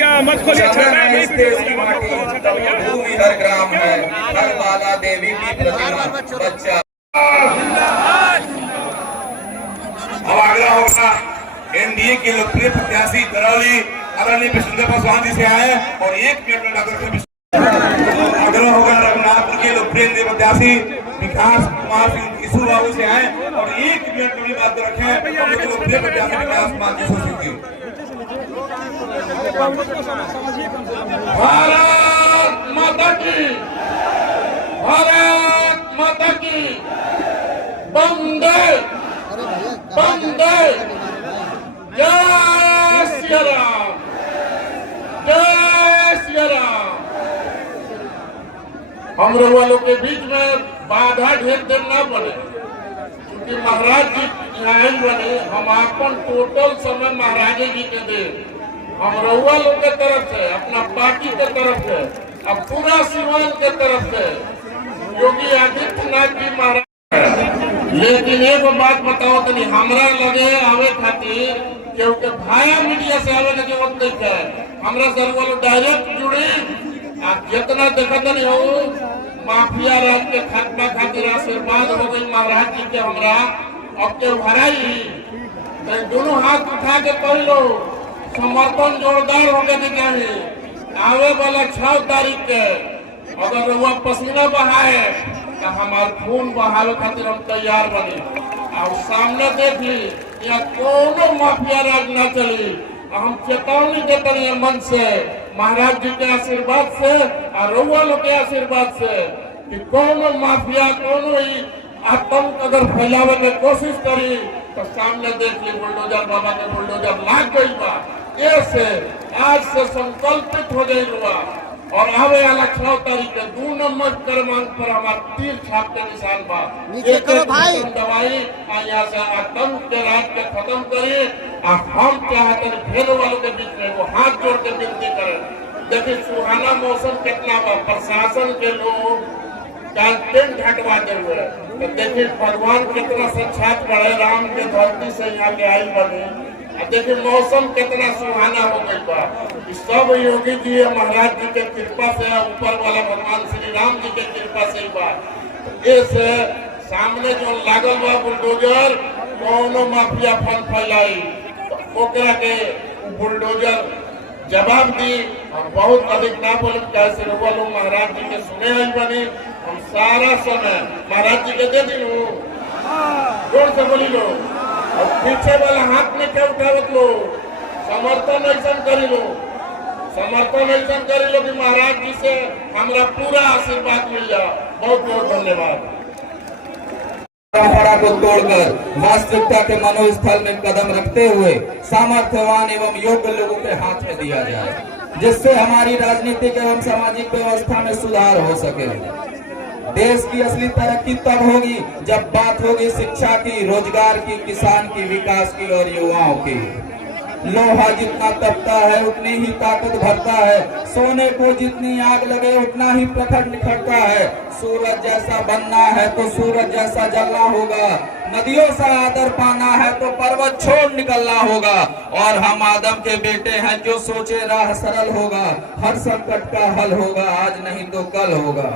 इस देश की माटी भूमि हर ग्राम है, हर माला देवी की प्रतिमा बच्चा। अब आग्रह होगा एनडीए के लोकप्रिय प्रत्याशी करौली आदरणीय विष्णुदेव पासवान जी से आए और 1 मिनट में डॉक्टर आग्रह होगा रघुनाथपुर के लोकप्रिय प्रत्याशी विकास कुमार सिंह ईसू बाबू से आए और 1 मिनट में बात रखें। लोकप्रिय प्रत्याशी विकास कुमार सिंह की। भारत माता की, भारत माता की, वंदे वंदे, जय श्री राम, जय श्री राम। हम वालों के बीच में बाधा ढेर देर न बने, क्योंकि महाराज जी न्याय बने। हम अपन टोटल समय महाराज जी के दे, हम रउआ लोग के तरफ से, अपना पार्टी के तरफ से, अब पूरा सीवान के तरफ से योगी आदित्यनाथ जी महाराज। लेकिन एक बात बताओ तो नहीं, हमरा लगे आवे खातिर क्योंकि भाया मीडिया से आवे के जरूरत नहीं है। हमरा सर वो डायरेक्ट जुड़ी जितना देखत नहीं हो माफिया राज के खात्मा खातिर आशीर्वाद हो गई महाराज जी के। हमरा अब के भराई तो दोनों हाथ उठा के कह लो समर्थन जोरदार होने के चाहिए। आवे वाला 6 तारीख के अगर वह पसीना बहाए तो हमारे खून बहावे खातिर हम तैयार बने। और सामने देख ली या कोनो माफिया राज न चली। हम चेतावनी देते हैं मन से, महाराज जी के आशीर्वाद से और रउआ लोग के आशीर्वाद से कि कोनो माफिया कोनो ही आतंक अगर फैलावे की कोशिश करी तो सामने देख ली बुलडोजर बाबा के बुलडोजर लाग गई बा। ऐसे आज से संकल्पित हो गई हुआ और आवे वाला 6 तारीख के 2 नंबर क्रमांक पर हमारा तीर छाप के निशान बा। दवाई यहाँ से आतंक के राज के खत्म करिए। हम चाहते हैं भेद वालों के बीच में वो हाथ जोड़ के विनती करें। देखिए सुहाना मौसम कितना बा, प्रशासन के लोग टेंट हटवाते हुए तो देखिए भगवान कितना साक्षात पड़े राम के धरती से यहाँ के आई बने। देखिए मौसम कितना सुहाना हो गई बा। सब योगी जी महाराज जी के कृपा से, ऊपर वाला भगवान श्री राम जी के कृपा से बा। इस सामने जो लागल बा बुलडोजर कोनो माफिया फल फैलाई तो ओकरा के बुलडोजर जवाब दी। और बहुत अधिक ना बोले कैसे लोग महाराज जी के सुने आई बनी। हम सारा समय महाराज जी के दे दी जोर से बोली लो और पीछे वाला हाथ में क्या उठावत लो, समर्थन ऐसा करी लो, समर्थन ऐसा करी लो कि महाराज जी से हमारा पूरा आशीर्वाद मिल जाए। बहुत बहुत धन्यवाद। परंपरा को तोड़कर वास्तविकता के मनोस्थल में कदम रखते हुए सामर्थ्यवान एवं योग्य लोगों के हाथ में दिया जाए, जिससे हमारी राजनीतिक एवं सामाजिक व्यवस्था में सुधार हो सके। देश की असली तरक्की तब होगी जब बात होगी शिक्षा की, रोजगार की, किसान की, विकास की और युवाओं की। लोहा जितना तपता है उतनी ही ताकत भरता है, सोने को जितनी आग लगे उतना ही प्रखर निखरता है। सूरज जैसा बनना है तो सूरज जैसा जलना होगा, नदियों सा आदर पाना है तो पर्वत छोड़ निकलना होगा। और हम आदम के बेटे हैं, जो सोचे राह सरल होगा, हर संकट का हल होगा, आज नहीं तो कल होगा।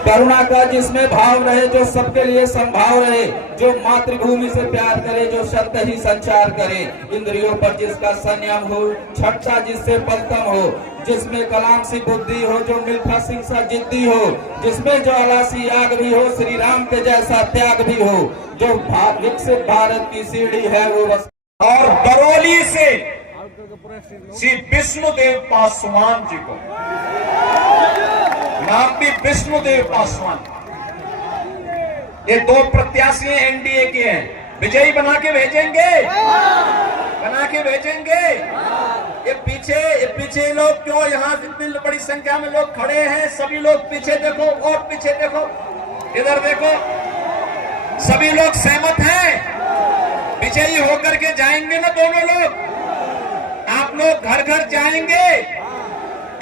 करुणा का जिसमें भाव रहे, जो सबके लिए संभाव रहे, जो मातृभूमि से प्यार करे, जो सत्य ही संचार करे, इंद्रियों पर जिसका संयम हो, छठा जिससे पलतम हो, जिसमें कलाम सी बुद्धि हो, जो मिल्खा सिंह सा जिद्दी हो, जिसमें ज्वाला सी आग भी हो, श्री राम के जैसा त्याग भी हो, जो विकसित भारत की सीढ़ी है वो बस। और बरौली से श्री विष्णुदेव पासवान जी को, नाम भी विष्णुदेव पासवान, ये 2 प्रत्याशी एनडीए के हैं। विजयी बना के भेजेंगे, बना के भेजेंगे। ये पीछे लोग क्यों, यहाँ इतनी बड़ी संख्या में लोग खड़े हैं, सभी लोग पीछे देखो और पीछे देखो, इधर देखो, सभी लोग सहमत हैं। विजयी होकर के जाएंगे ना दोनों लोग। आप लोग घर घर जाएंगे,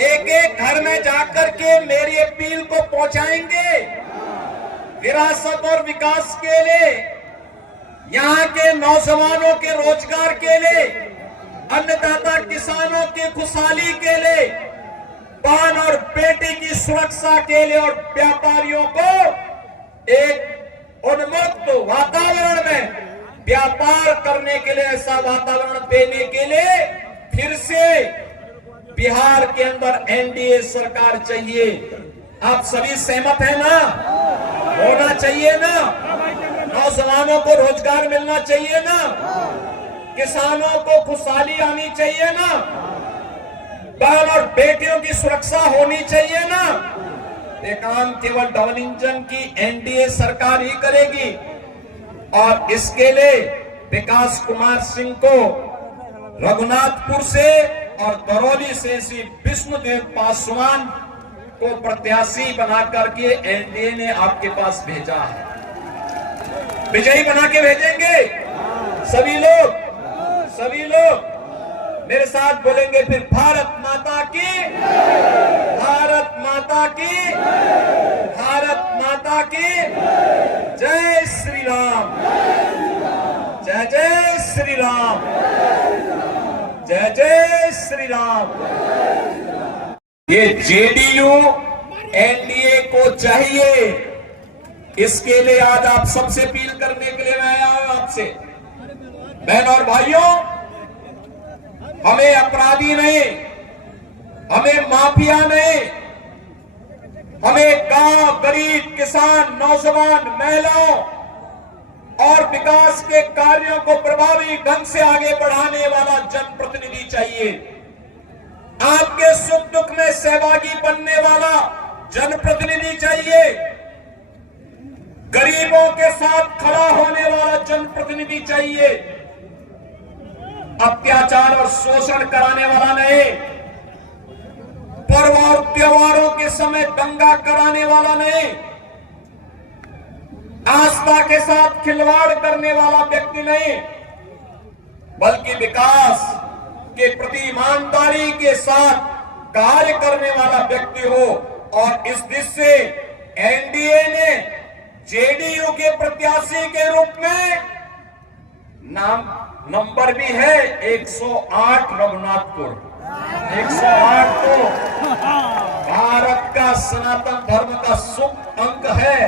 एक एक घर में जाकर के मेरी अपील को पहुंचाएंगे। विरासत और विकास के लिए, यहाँ के नौजवानों के रोजगार के लिए, अन्नदाता किसानों की खुशहाली के लिए, बहन और बेटी की सुरक्षा के लिए और व्यापारियों को एक उन्मुक्त वातावरण में व्यापार करने के लिए ऐसा वातावरण देने के लिए फिर से बिहार के अंदर एनडीए सरकार चाहिए। आप सभी सहमत हैं ना? होना चाहिए ना? नौजवानों को रोजगार मिलना चाहिए ना? किसानों को खुशहाली आनी चाहिए ना? बहन और बेटियों की सुरक्षा होनी चाहिए ना? ये काम केवल डबल इंजन की एनडीए सरकार ही करेगी और इसके लिए विकास कुमार सिंह को रघुनाथपुर से और करौली से श्री विष्णुदेव पासवान को प्रत्याशी बना करके एनडीए ने आपके पास भेजा है। विजयी बना के भेजेंगे। सभी लोग मेरे साथ बोलेंगे फिर, भारत माता की, भारत माता की, भारत माता की जय श्री राम, जय जय श्री राम, जय जय श्री राम। ये जेडीयू एनडीए को चाहिए, इसके लिए आज आप सबसे अपील करने के लिए मैं आया हूं आपसे। बहन और भाइयों, हमें अपराधी नहीं, हमें माफिया नहीं, हमें गांव, गरीब, किसान, नौजवान, महिलाओं और विकास के कार्यों को प्रभावी ढंग से आगे बढ़ाने वाला जनप्रतिनिधि चाहिए। आपके सुख दुख में सहभागी बनने वाला जनप्रतिनिधि चाहिए। गरीबों के साथ खड़ा होने वाला जनप्रतिनिधि चाहिए। अत्याचार और शोषण कराने वाला नहीं, पर्व और त्योहारों के समय दंगा कराने वाला नहीं, आस्था के साथ खिलवाड़ करने वाला व्यक्ति नहीं, बल्कि विकास के प्रति ईमानदारी के साथ कार्य करने वाला व्यक्ति हो। और इस दिशा से एनडीए ने जेडीयू के प्रत्याशी के रूप में नंबर भी है 108 रघुनाथपुर। 108 तो भारत का सनातन धर्म का शुभ अंक है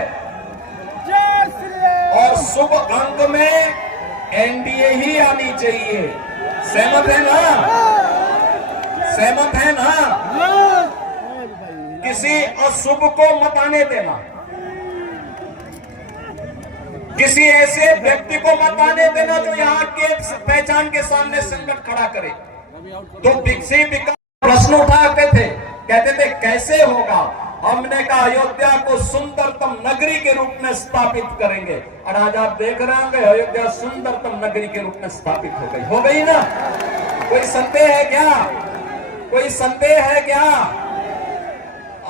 और शुभ अंक में एनडीए ही आनी चाहिए। सहमत है ना? सहमत है ना? किसी अशुभ को मत आने देना, किसी ऐसे व्यक्ति को मत आने देना जो यहाँ के पहचान के सामने संकट खड़ा करे। तो विकसित प्रश्न उठाते थे, कहते थे कैसे होगा? हमने कहा अयोध्या को सुंदरतम नगरी के रूप में स्थापित करेंगे। और आज आप देख रहे होंगे अयोध्या सुंदरतम नगरी के रूप में स्थापित हो गई ना? कोई संदेह है क्या? कोई संदेह है क्या?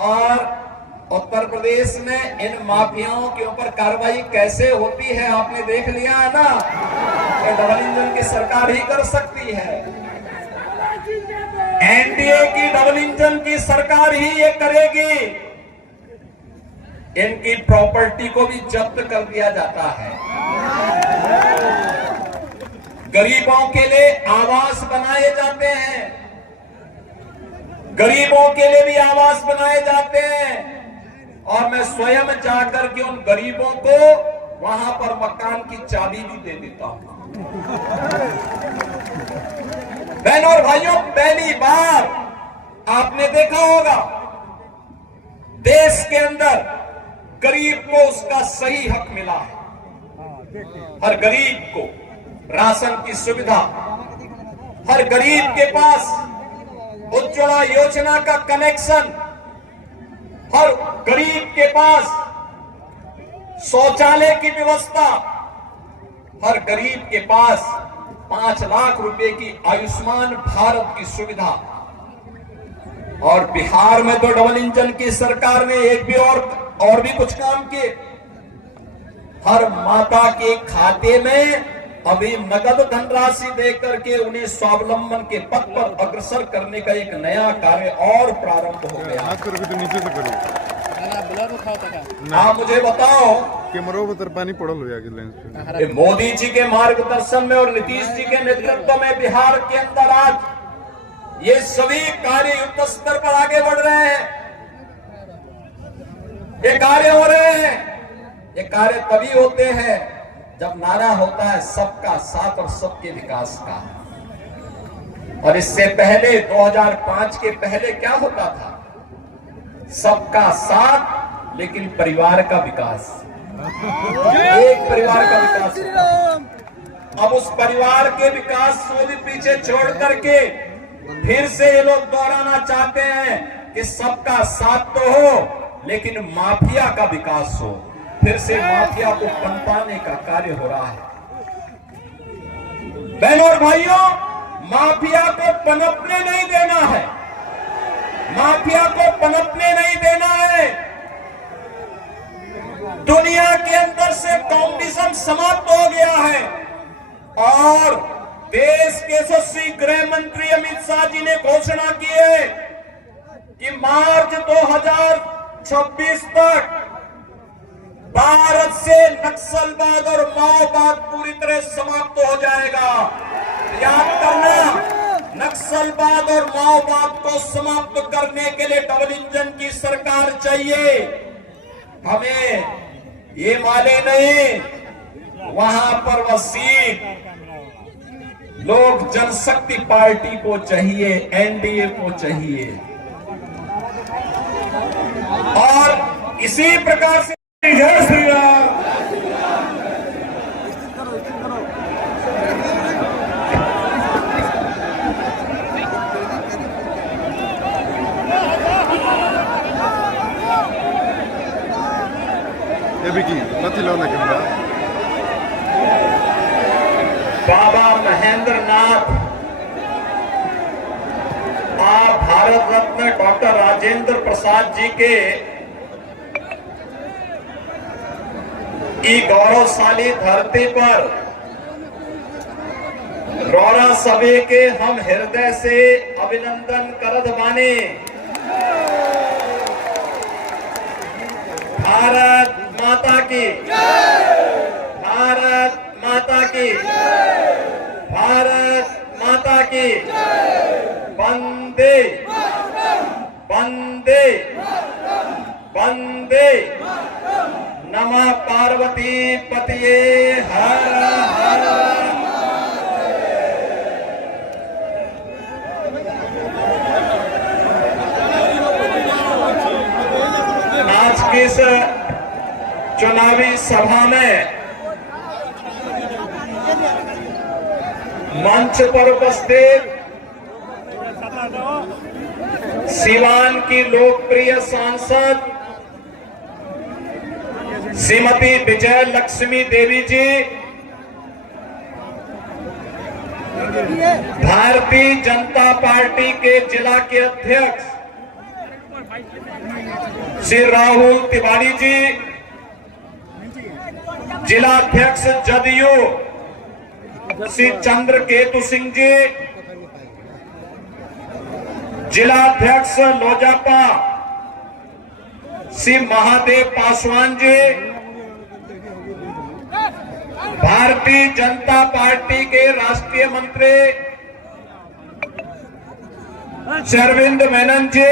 और उत्तर प्रदेश में इन माफियाओं के ऊपर कार्रवाई कैसे होती है आपने देख लिया है ना? ये डबल इंजन की सरकार ही कर सकती है। एनडीए की डबल इंजन की सरकार ही ये करेगी। इनकी प्रॉपर्टी को भी जब्त कर दिया जाता है। गरीबों के लिए आवास बनाए जाते हैं, गरीबों के लिए भी आवास बनाए जाते हैं। और मैं स्वयं जाकर के उन गरीबों को वहां पर मकान की चाबी भी दे देता हूं। बहनों और भाइयों, पहली बार आपने देखा होगा देश के अंदर गरीब को उसका सही हक मिला है। हर गरीब को राशन की सुविधा, हर गरीब के पास उज्ज्वला योजना का कनेक्शन, हर गरीब के पास शौचालय की व्यवस्था, हर गरीब के पास 5 लाख रुपए की आयुष्मान भारत की सुविधा। और बिहार में तो डबल इंजन की सरकार ने एक भी और भी कुछ काम किए। हर माता के खाते में अभी नगद धनराशि देकर के उन्हें स्वावलंबन के पथ पर अग्रसर करने का एक नया कार्य और प्रारंभ हो गया। नीचे से करो। आप मुझे बताओ, कैमरों पानी पड़ल हो ये मोदी जी के मार्गदर्शन में और नीतीश जी के नेतृत्व में बिहार के अंदर आज ये सभी कार्य युद्ध स्तर पर आगे बढ़ रहे हैं। ये कार्य हो रहे हैं। ये कार्य तभी होते हैं जब नारा होता है सबका साथ और सबके विकास का। और इससे पहले 2005 के पहले क्या होता था? सबका साथ लेकिन परिवार का विकास, एक परिवार का विकास। अब उस परिवार के विकास को भी पीछे छोड़ करके फिर से ये लोग दोहराना चाहते हैं कि सबका साथ तो हो लेकिन माफिया का विकास हो। फिर से माफिया को पनपाने का कार्य हो रहा है। बहनों और भाइयों, माफिया को पनपने नहीं देना है। माफिया को पनपने नहीं देना है। दुनिया के अंदर से कम्युनिज्म समाप्त हो गया है और देश के यशस्वी गृह मंत्री अमित शाह जी ने घोषणा की है कि मार्च 2026 तक भारत से नक्सलवाद और माओवाद पूरी तरह समाप्त हो जाएगा। याद करना, नक्सलवाद और माओवाद को समाप्त करने के लिए डबल इंजन की सरकार चाहिए। हमें ये माने नहीं वहां पर वो सीट लोक जनशक्ति पार्टी को चाहिए, एनडीए को चाहिए। और इसी प्रकार से जय श्री राम। ये भी की नथी लाना कैमरा। बाबा महेंद्र नाथ, आप भारत रत्न डॉक्टर राजेंद्र प्रसाद जी के की गौरवशाली धरती पर रौरा सभी के हम हृदय से अभिनंदन करत बानी। भारत माता की, भारत माता की, भारत माता की। वंदे वंदे वंदे। नमः पार्वती पतिये हर हर। आज की इस चुनावी सभा में मंच पर उपस्थित सीवान की लोकप्रिय सांसद श्रीमती विजय लक्ष्मी देवी जी, भारतीय जनता पार्टी के जिला के अध्यक्ष श्री राहुल तिवारी जी, जिला अध्यक्ष जदयू श्री चंद्रकेतु सिंह जी, जिला अध्यक्ष लोजपा श्री महादेव पासवान जी, भारतीय जनता पार्टी के राष्ट्रीय मंत्री अरविंद मेनन जी,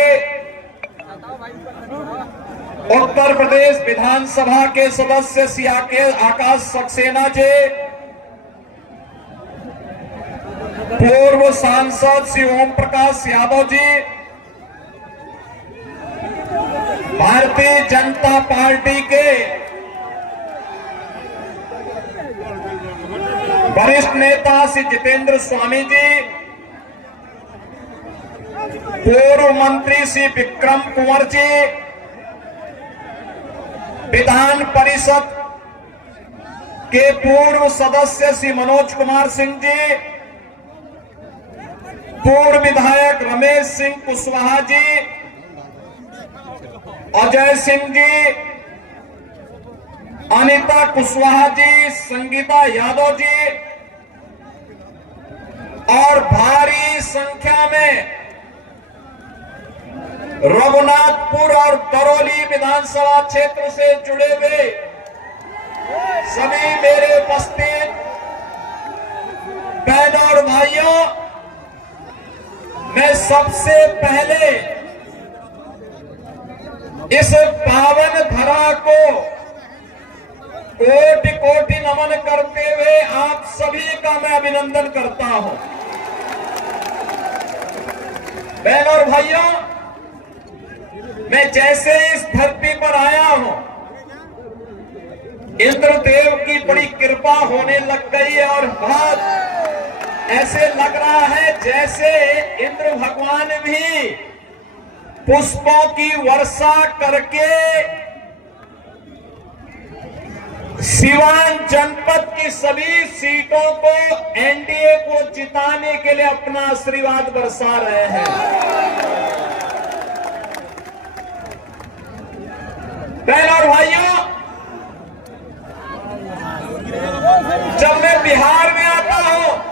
उत्तर प्रदेश विधानसभा के सदस्य श्री आकाश सक्सेना जी, पूर्व सांसद श्री ओम प्रकाश यादव जी, भारतीय जनता पार्टी के वरिष्ठ नेता श्री जितेंद्र स्वामी जी, पूर्व मंत्री श्री विक्रम कुंवर जी, विधान परिषद के पूर्व सदस्य श्री मनोज कुमार सिंह जी, पूर्व विधायक रमेश सिंह कुशवाहा जी, अजय सिंह जी, अनिता कुशवाहा जी, संगीता यादव जी और भारी संख्या में रघुनाथपुर और करौली विधानसभा क्षेत्र से जुड़े हुए सभी मेरे उपस्थित बहनों और भाइयों, मैं सबसे पहले इस पावन धरा को कोटि कोटि नमन करते हुए आप सभी का मैं अभिनंदन करता हूं। बहनों और भाइयों, मैं जैसे इस धरती पर आया हूं, इंद्रदेव की बड़ी कृपा होने लग गई है और बहुत ऐसे लग रहा है जैसे इंद्र भगवान भी पुष्पों की वर्षा करके सिवान जनपद की सभी सीटों को एनडीए को जिताने के लिए अपना आशीर्वाद बरसा रहे हैं। बहनों और भाइयों, जब मैं बिहार में आता हूं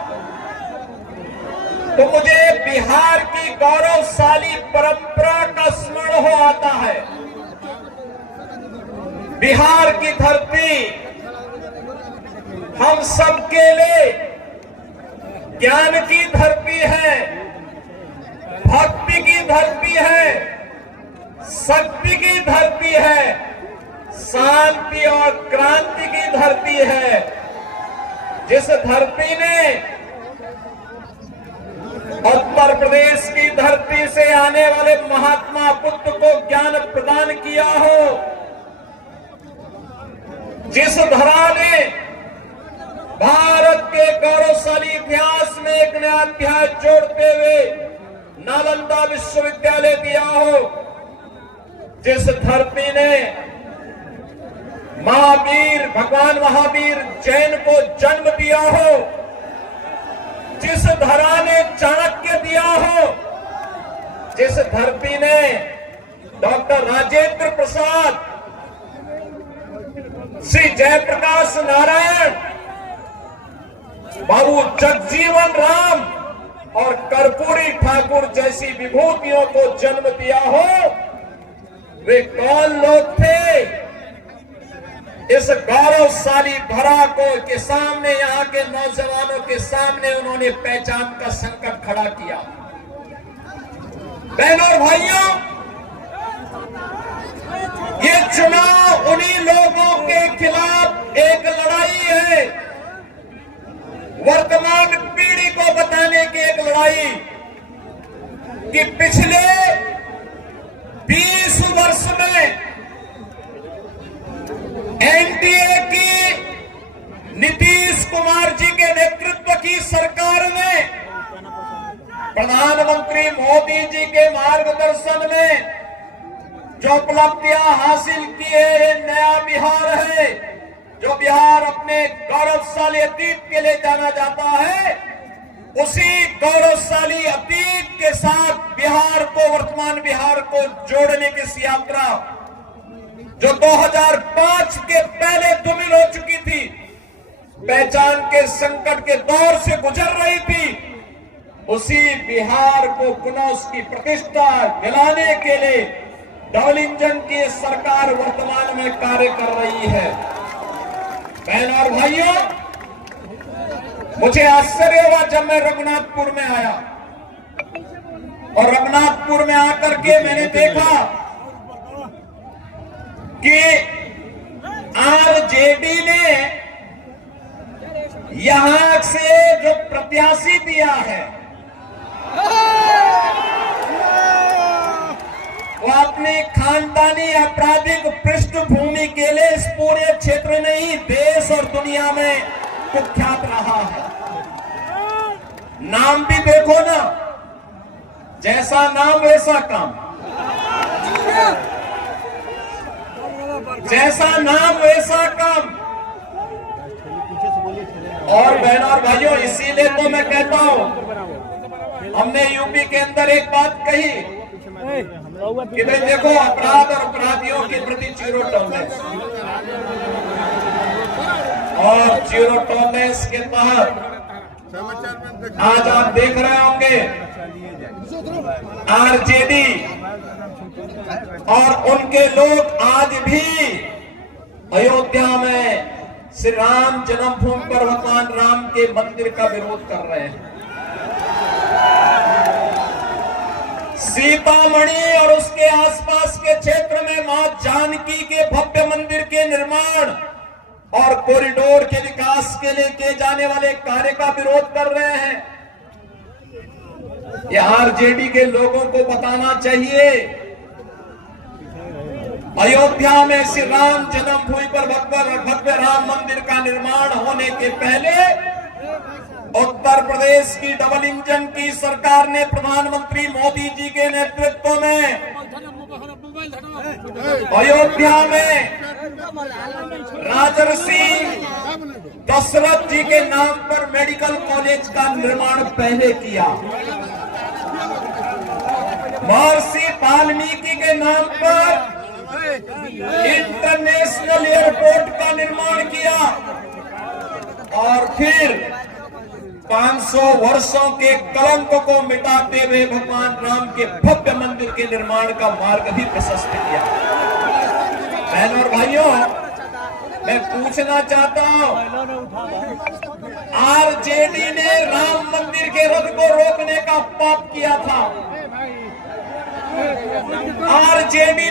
तो मुझे बिहार की गौरवशाली परंपरा का स्मरण हो आता है। बिहार की धरती हम सबके लिए ज्ञान की धरती है, भक्ति की धरती है, शक्ति की धरती है, शांति और क्रांति की धरती है। जिस धरती ने उत्तर प्रदेश की धरती से आने वाले महात्मा बुद्ध को ज्ञान प्रदान किया हो, जिस धरा ने भारत के गौरवशाली इतिहास में एक नया अध्याय जोड़ते हुए नालंदा विश्वविद्यालय दिया हो, जिस धरती ने महावीर भगवान महावीर जैन को जन्म दिया हो, जिस धरा ने चाणक्य दिया हो, जिस धरती ने डॉक्टर राजेंद्र प्रसाद, श्री जयप्रकाश नारायण, बाबू जगजीवन राम और कर्पूरी ठाकुर जैसी विभूतियों को जन्म दिया हो, वे कौन लोग थे? इस गौरवशाली धरा को के सामने, यहाँ के नौजवानों के सामने उन्होंने पहचान का संकट खड़ा किया। बहनों और भाइयों, ये चुनाव उन्हीं लोगों के खिलाफ एक लड़ाई है, वर्तमान पीढ़ी को बताने की एक लड़ाई कि पिछले 20 वर्ष में एनडीए की नीतीश कुमार जी के नेतृत्व की सरकार ने प्रधानमंत्री मोदी जी के मार्गदर्शन में जो उपलब्धियां हासिल की है, ये नया बिहार है। जो बिहार अपने गौरवशाली अतीत के लिए जाना जाता है, उसी गौरवशाली अतीत के साथ बिहार को, वर्तमान बिहार को जोड़ने की इस यात्रा जो 2005 के पहले धूमिल हो चुकी थी, पहचान के संकट के दौर से गुजर रही थी, उसी बिहार को पुनः उसकी प्रतिष्ठा दिलाने के लिए डबल इंजन की सरकार वर्तमान में कार्य कर रही है। बहनों और भाइयों, मुझे आश्चर्य हुआ जब मैं रघुनाथपुर में आया और रघुनाथपुर में आकर के मैंने देखा कि आरजेडी ने यहां से जो प्रत्याशी दिया है वो अपनी खानदानी आपराधिक पृष्ठभूमि के लिए इस पूरे क्षेत्र में ही देश और दुनिया में कुख्यात रहा है। नाम भी देखो ना, जैसा नाम वैसा काम, जैसा नाम वैसा काम। और बहनों और भाइयों, इसीलिए तो मैं कहता हूं, हमने यूपी के अंदर एक बात कही कि भाई देखो, अपराध और अपराधियों के प्रति जीरो टॉलरेंस, और जीरो टॉलरेंस के तहत आज आप देख रहे होंगे आरजेडी और उनके लोग आज भी अयोध्या में श्री राम जन्मभूमि पर भगवान राम के मंदिर का विरोध कर रहे हैं। सीतामढ़ी और उसके आसपास के क्षेत्र में मां जानकी के भव्य मंदिर के निर्माण और कॉरिडोर के विकास के लिए किए जाने वाले कार्य का विरोध कर रहे हैं। यह आरजेडी के लोगों को बताना चाहिए, अयोध्या में श्री राम जन्मभूमि पर भव्य राम मंदिर का निर्माण होने के पहले उत्तर प्रदेश की डबल इंजन की सरकार ने प्रधानमंत्री मोदी जी के नेतृत्व में अयोध्या में राजर्षि दशरथ जी के नाम पर मेडिकल कॉलेज का निर्माण पहले किया, महर्षि वाल्मीकि के नाम पर इंटरनेशनल एयरपोर्ट का निर्माण किया और फिर 500 वर्षों के कलंक को मिटाते हुए भगवान राम के भव्य मंदिर के निर्माण का मार्ग भी प्रशस्त किया। बहनों और भाइयों, मैं पूछना चाहता हूं, आरजेडी ने राम मंदिर के रथ को रोकने का पाप किया था। आरजेडी